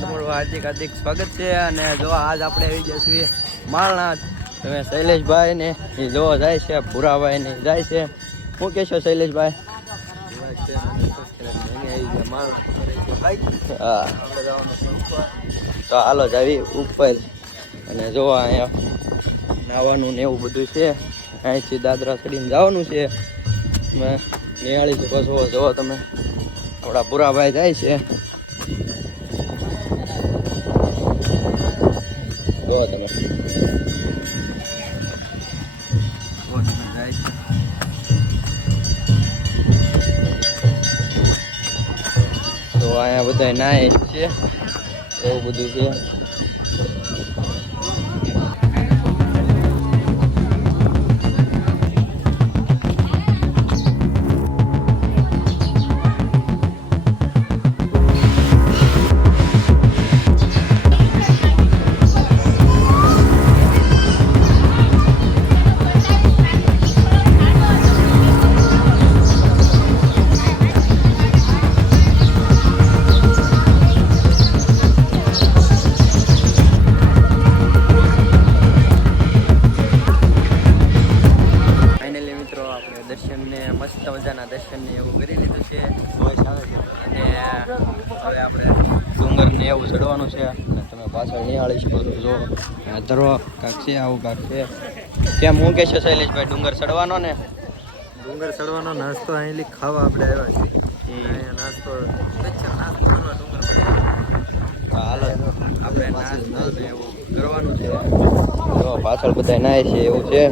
તમારું હાર્દિક હાર્દિક સ્વાગત છે. અને જો આજ આપણે આવી ગયા છીએ માળના તમે શૈલેષભાઈ ને એ જોવા જાય છે ભૂરાભાઈ ને જાય છે. શું કહેશો શૈલેષભાઈ? તો હાલો જ આવી ઉપર. અને જો અહીંયા નાવાનું ને એવું બધું છે. અહીંથી દાદરા ચડીને જવાનું છે. નિહાળી શકો છો જુઓ તમે. આપણા ભૂરાભાઈ જાય છે. છે તો અહીંયા બધા નાય છે. એવું બધું છે. શકો છો જો. આ ધરો કાંક છે આવું કાંક છે. કેમ હું કે છે શૈલેષભાઈ ડુંગર ચડવાનો ને? ડુંગર ચડવાનો નાસ્તો અહીંથી ખાવા આપણે આવ્યા છીએ. નાસ્તો હાલો. આપણે નાસ્તો એવું કરવાનું છે. જો પાછળ બધા નાય છે એવું છે.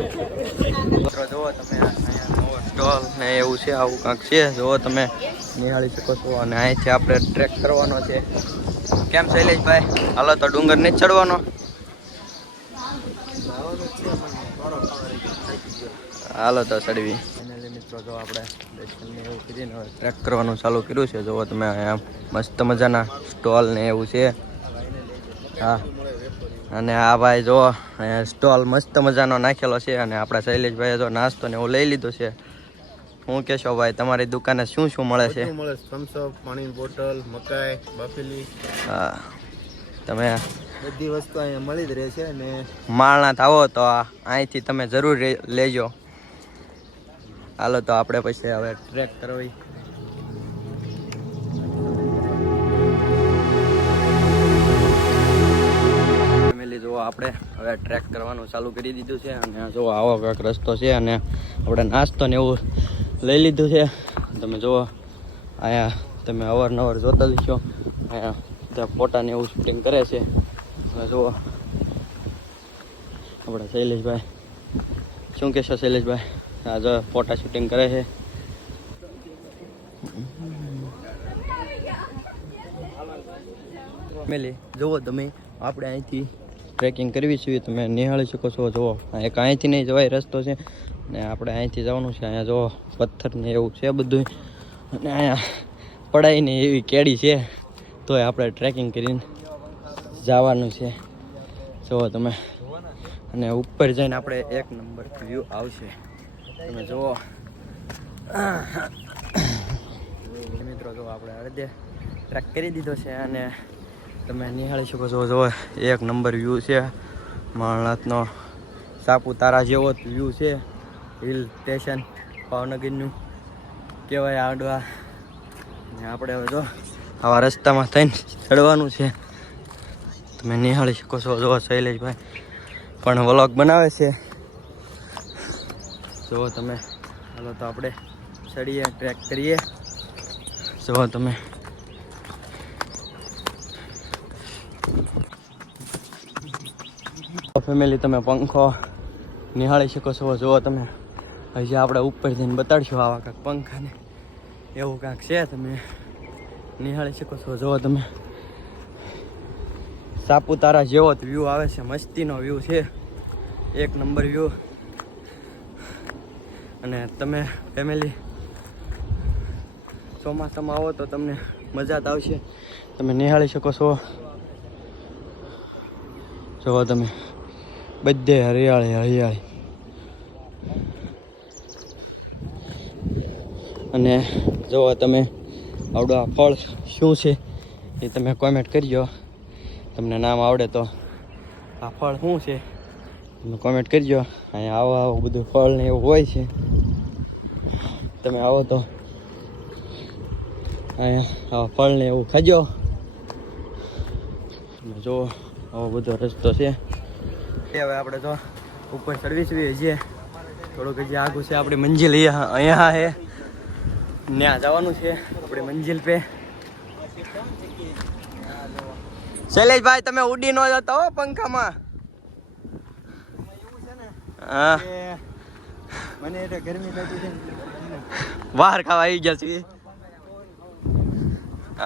જુઓ તમે સ્ટોલ ને એવું છે આવું કાંક છે. જુઓ તમે નિહાળી શકો છો અને અહીંથી આપણે ટ્રેક કરવાનો છે. કેમ શૈલેષભાઈ હાલો તો ડુંગર નહીં ચડવાનો. હાલો તો ચડવી. મિત્રો જો આપણે દર્શનને એવું કરીને હવે ટ્રેક કરવાનું ચાલુ કર્યું છે. જુઓ તમે અહીંયા મસ્ત મજાના સ્ટોલ ને એવું છે. હા. અને આ ભાઈ જો અહીંયા સ્ટોલ મસ્ત મજાનો નાખેલો છે. અને આપણા શૈલેષભાઈએ જો નાસ્તો ને એવું લઈ લીધો છે. શું કહેશો ભાઈ તમારી દુકાને શું શું મળે છે? મળે થમ્સઅપ પાણીની બોટલ મકાઈ બફેલી. હા તમે બધી વસ્તુ અહીંયા મળી જ રહે છે અને માળના થાવો તો આ અહીંથી તમે જરૂર લેજો. હાલો તો આપણે પછી હવે ટ્રેક કરવી. આપણે હવે ટ્રેક કરવાનું ચાલુ કરી દીધું છે અને જો આવો કંઈક રસ્તો છે અને આપણે નાસ્તો ને એવું લઈ લીધું છે. તમે જુઓ, અહીંયા તમે અવારનવાર જોતા જ અહીંયા ત્યાં ફોટાને એવું શૂટિંગ કરે છે. તમે જુઓ. આપણા શૈલેષભાઈ. શું કહેશો શૈલેષભાઈ? આ જો ફોટા શૂટિંગ કરે છે. મેલી જુઓ તમે, આપણે અહીંથી ટ્રેકિંગ કરવી છે, તમે નિહાળી શકો છો. જુઓ એક અહીંથી નહીં જવાય, રસ્તો છે. ને આપણે અહીંથી જવાનું છે. અહીંયા જો પથ્થર ને એવું છે બધું અને અહીંયા પડાઈ એવી કેડી છે. તોય આપણે ટ્રેકિંગ કરીને જવાનું છે. જુઓ તમે. અને ઉપર જઈને આપણે એક નંબર વ્યૂ આવશે. તમે જુઓ. મિત્રો જો આપણે અડધે ટ્રેક કરી દીધો છે અને તમે નિહાળી શકો છો. જો એક નંબર વ્યૂ છે. માળનાથનો સાપુતારા જેવો વ્યૂ છે. હિલ સ્ટેશન ભાવનગરનું કહેવાય આડવા ને આપણે હવે જો આવા રસ્તામાં થઈને ચડવાનું છે. તમે નિહાળી શકો છો જો શૈલેષભાઈ પણ વ્લોગ બનાવે છે. જુઓ તમે, હાલો તો આપણે ચડીએ ટ્રેક કરીએ. જુઓ તમે. ફેમિલી તમે પંખો નિહાળી શકો છો. જુઓ તમે. હજી આપણે ઉપર જઈને બતાડશું આવા કાંક પંખાને. એવું કાંક છે તમે નિહાળી શકો છો. જુઓ તમે. સાપુતારા જેવો જ વ્યૂ આવે છે. મસ્તીનો વ્યૂ છે. એક નંબર વ્યૂ અને તમે ફેમિલી ચોમાસામાં આવો તો તમને મજા જ આવશે. તમે નિહાળી શકો છો. જુઓ તમે. બધે હરિયાળી હરિયાળી. અને જો તમે આવડો આ ફળ શું છે એ તમે કોમેન્ટ કરજો. તમને નામ આવડે તો આ ફળ શું છે? તમે કોમેન્ટ કરજો. અહીંયા આવો, આવું બધું ફળ ને એવું હોય છે. તમે આવો તો અહીંયા આવા ફળ ને એવું ખાજો. જો આવો બધો રસ્તો છે. એ હવે આપણે તો ઉપર સર્વિસ છીએ થોડુંક હજી આગું છે, આપણી મંજિલ અહીંયા અહીંયા છે. ત્યાં જવાનું છે આપણે મંજિલ પે. શૈલેષભાઈ તમે ઉડી ન જતા હો પંખામાં. મને એટલે ગરમી છે. બહાર ખાવા આવી ગયા છીએ.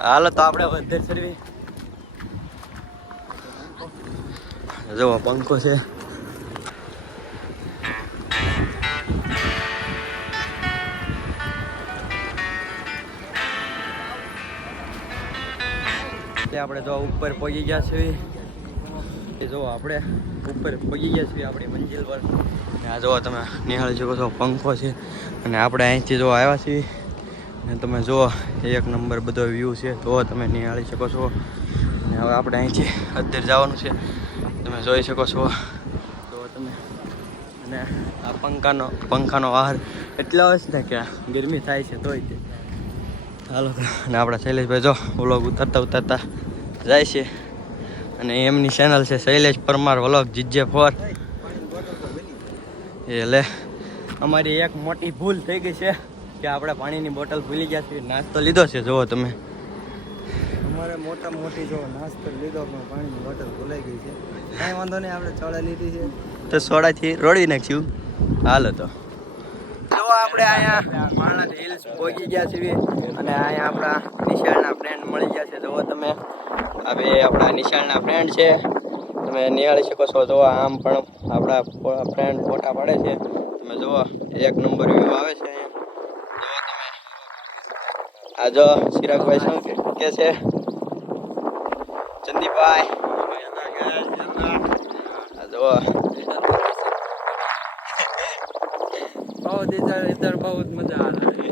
હાલો તો આપણે વધે સર્વી જો પંખો છે. તે આપણે જો ઉપર પહોંચી ગયા છીએ. જો આપણે ઉપર પહોંચી ગયા છીએ આપણી મંજિલ પર. અને આ જો તમે નિહાળી શકો છો, પંખો છે. અને આપણે અહીંથી જો આવ્યા છીએ. અને તમે જુઓ એક નંબર બધો વ્યૂ છે, તો તમે નિહાળી શકો છો. અને હવે આપણે અહીંથી અત્યારે જવાનું છે. તમે જોઈ શકો છો. તો તમે અને આ પંખાનો પંખાનો આહાર એટલો જ ને કે ગરમી થાય છે તોય તે. હાલો. અને આપણા શૈલેષભાઈ જો વ્લોગ ઉતારતા ઉતારતા જાય છે. અને એમની ચેનલ છે Shailesh Parmar vlog GJ four એટલે અમારી એક મોટી ભૂલ થઈ ગઈ છે કે આપણે પાણીની બોટલ ભૂલી ગયા છીએ. નાસ્તો લીધો છે જુઓ તમે. અમારે મોટા મોટી જો નાસ્તો લીધો પણ પાણીની બોટલ ભૂલાઈ ગઈ છે. કાંઈ વાંધો નહીં આપણે ચોળા લીધી છે. તો સોડાથી રોડી નાખ્યું હાલો તો. આપણે અહીંયા માણસ હિલ્સ પહોંચી ગયા છીએ અને અહીંયા આપણા નિશાળના ફ્રેન્ડ મળી ગયા છે. જુઓ તમે, આ બે આપણા નિશાળના ફ્રેન્ડ છે. તમે નિહાળી શકો છો. જુઓ, આમ પણ આપણા ફ્રેન્ડ ફોટા પાડે છે. તમે જુઓ, એક નંબર વ્યૂ આવે છે આ જો ચિરાગભાઈ શું કે છે? ચંદીભાઈ. જુઓ. इधर इधर बहुत मजा आ रहा है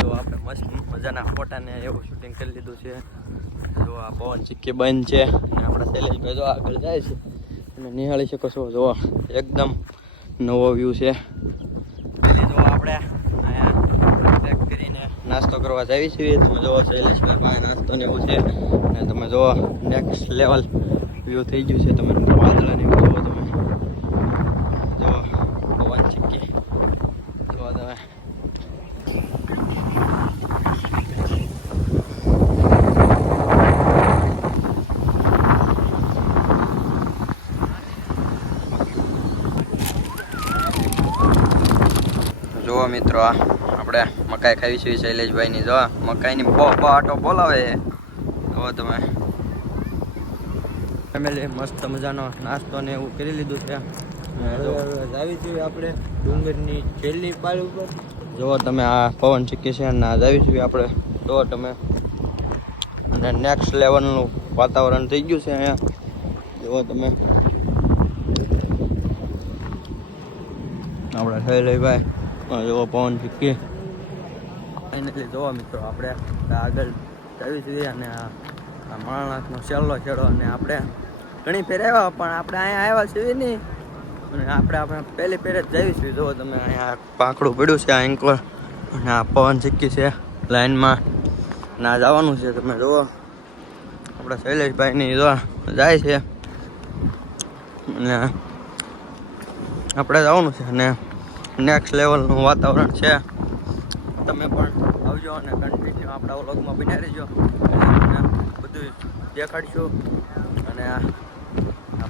તો આપણે મસ્ત મજાના ફોટા ને એવું શૂટિંગ કરી લીધું છે જો આ પવન સિક્કી બંધ છે અને આપણા શૈલેષભાઈ જો આગળ જાય છે તમે નિહાળી શકો છો જો એકદમ નવો વ્યૂ છે પેલી જો આપણે અહીંયા પેક કરીને નાસ્તો કરવા જઈએ છીએ તમે જુઓ શૈલેષભાઈ પાસે નાસ્તો ને એવું છે અને તમે જુઓ નેક્સ્ટ લેવલ વ્યૂ થઈ ગયું છે તમે વાદળા ને એવું જુઓ તમે જુઓ પવન સિક્કી જુઓ તમે જુઓ મિત્રો આ આપણે મકાઈ ખાવી છે શૈલેષભાઈની. જો મકાઈની બહુ બહુ આટો બોલાવે. છે. તમે. ફેમિલી મસ્ત મજાનો નાસ્તો ને એવું કરી લીધું છે. હવે હવે આવી છીએ આપણે ડુંગરની છેલ્લી પાળ ઉપર. જુઓ તમે આ પવન ચીકી છે અને આ જાવી છીએ આપણે. જુઓ તમે. અને નેક્સ્ટ લેવલનું વાતાવરણ થઈ ગયું છે અહીંયા. જુઓ તમે. આપણે શૈલેષભાઈ. જુઓ પવન ચીકી ફાઇનલી જોવા મિત્રો, આપણે આગળ જવી જોઈએ અને આ માણસનો છેલ્લો છેડો અને આપણે ઘણી ફેર આવ્યા, પણ આપણે અહીંયા આવ્યા છીએ નહીં. અને આપણે આપણે પહેલી ફેર જ જઈ છીએ. જુઓ તમે, અહીંયા પાંખડું પડ્યું છે, આ એન્કર અને આ પવન ચીક્કી છે, લાઈનમાં. ના જવાનું છે, તમે જુઓ. આપણા શૈલેષભાઈની જો જાય છે. અને આપણે જવાનું છે, અને નેક્સ્ટ લેવલનું વાતાવરણ છે. તમે પણ આવજો અને કન્ટિન્યુ આપણા વ્લોગમાં બન્યા રહેજો. અને બધું દેખાડશું. અને આ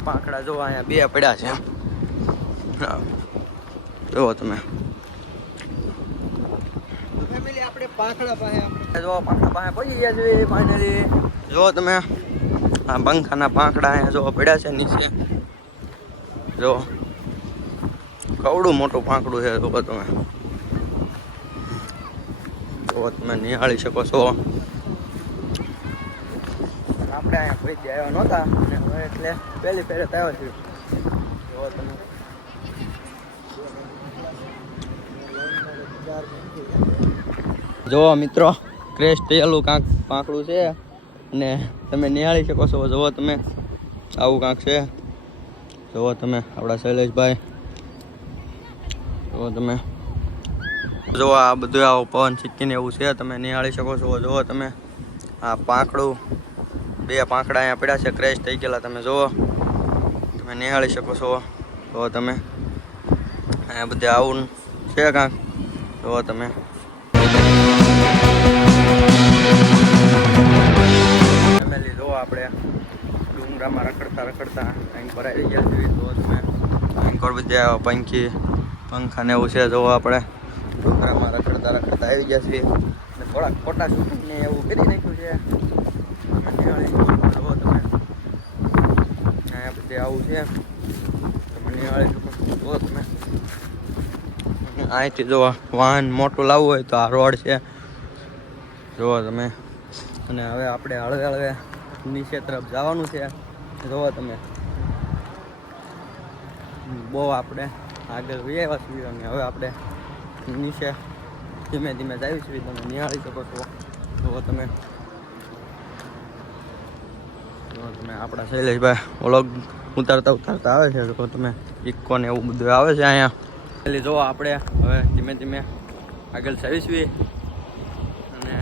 પાંખડા જોવા અહીંયા બે પડ્યા છે. જુઓ તમે. જો પાંખડા પાસે પહોંચી ગયા છે ફાઇનલી જો તમે. આ પંખાના પાંખડા અહીંયા જો પડ્યા છે નીચે. જો કવડું મોટું પાંખડું છે જો તમે. શકો તમે નિહાળી શકો છો. આપણે અહીંયા કોઈ આવ્યા નહોતા અને એટલે પહેલી પહેલે આવ્યો છું જો તમે. જો મિત્રો ક્રેશ થયેલું કાંક પાંકડું છે અને તમે નિહાળી શકો છો. જુઓ તમે આવું કાંક છે. જુઓ તમે આપણા શૈલેષભાઈ. જોવો તમે. જુઓ આ બધું આવું પવન ચિક્કીને એવું છે, તમે નિહાળી શકો છો. જુઓ તમે, આ પાંખડું, બે પાંખડા અહીંયા પડ્યા છે ક્રેશ થઈ ગયેલા તમે જુઓ. તમે નિહાળી શકો છો. જુઓ તમે, અહીંયા બધે આવું છે કાંક. જુઓ તમે. ફેમિલી જુઓ આપણે. ડુંગરામાં રખડતા રખડતા અહીં ભરાઈ ગયા છીએ જુઓ તમે. અહીં પર બધા પંખી પંખા ને એવું છે, જુઓ આપણે. ડુંગરામાં રખડતા રખડતા આવી ગયા છીએ. અને થોડાક ફોટા શૂટિંગને એવું કરી નાખ્યું છે. જુઓ તમે. આવું છે. છો. જુઓ તમે. અહીંથી જો વાહન મોટું લાવવું હોય તો આ રોડ છે. જુઓ તમે. અને હવે આપણે હળવે હળવે નીચે તરફ જવાનું છે. જુઓ તમે. બહુ આપણે આગળ વહી આવ્યા છીએ અને હવે આપણે નીચે ધીમે ધીમે જાય છીએ તમે નિહાળી શકો છો. તો તમે તમે આપણા શૈલેષભાઈ વ્લોગ ઉતારતા ઉતારતા આવે છે જો તમે ઇકો ને એવું બધું આવે છે અહીંયા. એટલે જો આપણે, હવે ધીમે ધીમે આગળ જઈશું અને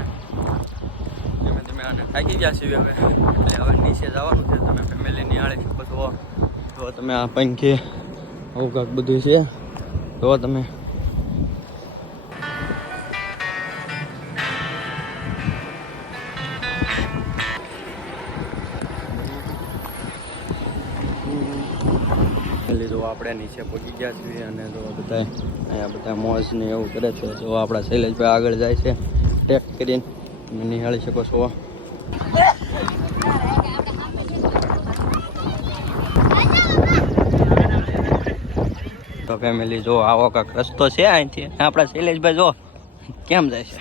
ધીમે ધીમે આને થાકી ગયા છીએ હવે. એટલે હવે નીચે જવાનું છે, તમે ફેમિલી નિહાળી શકો છો. તો તમે આ પંખી, આવું કાંક બધું છે. તો તમે આપણે નીચે પહોંચી ગયા છીએ અને જો બધા અહીંયા બધા મોજ ને એવું કરે છે. જો આપણા શૈલેષભાઈ આગળ જાય છે, ટેક કરીને. તમે નિહાળી શકો છો. તો ફેમિલી જો આવો કાંક રસ્તો છે અહીંથી. આપણા શૈલેષભાઈ જો કેમ જાય છે.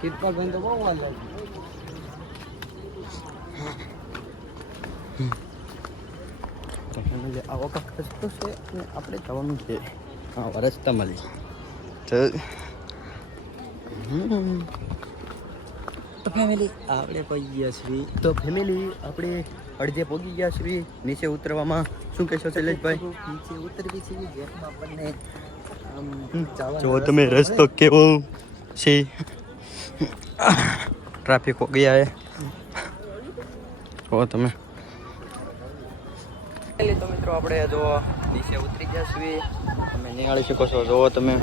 કીર્તનભાઈ તો બહુ વાર તો ફેમિલી આવો વખત રસ્તો છે અને આપણે જવાનું છે હા રસ્તામાં લઈ તો તો ફેમિલી આપણે પહોંચી ગયા છીએ તો ફેમિલી આપણે અડધે પહોંચી ગયા છીએ નીચે ઉતરવામાં શું કહેશો શૈલેષભાઈ નીચે ઉતરવી છે જેમાં આપણને જો તમે રસ્તો કેવો છે? ટ્રાફિક ગયા હે. જો તમે. તો મિત્રો આપણે જો નીચે ઉતરી ગયા છીએ. તમે નિહાળી શકો છો. જો તમે.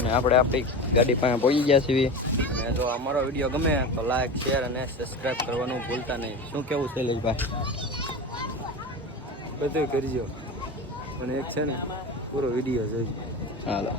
અને આપણે આપણી ગાડી પાસે પહોંચી ગયા છીએ. અને જો અમારો વીડિયો ગમે તો લાઈક શેર અને સબસ્ક્રાઈબ કરવાનું ભૂલતા નહીં. શું કેવું શૈલેષભાઈ? બધું કરજો પણ એક છે ને પૂરો વીડિયો જોઈજો હાલો.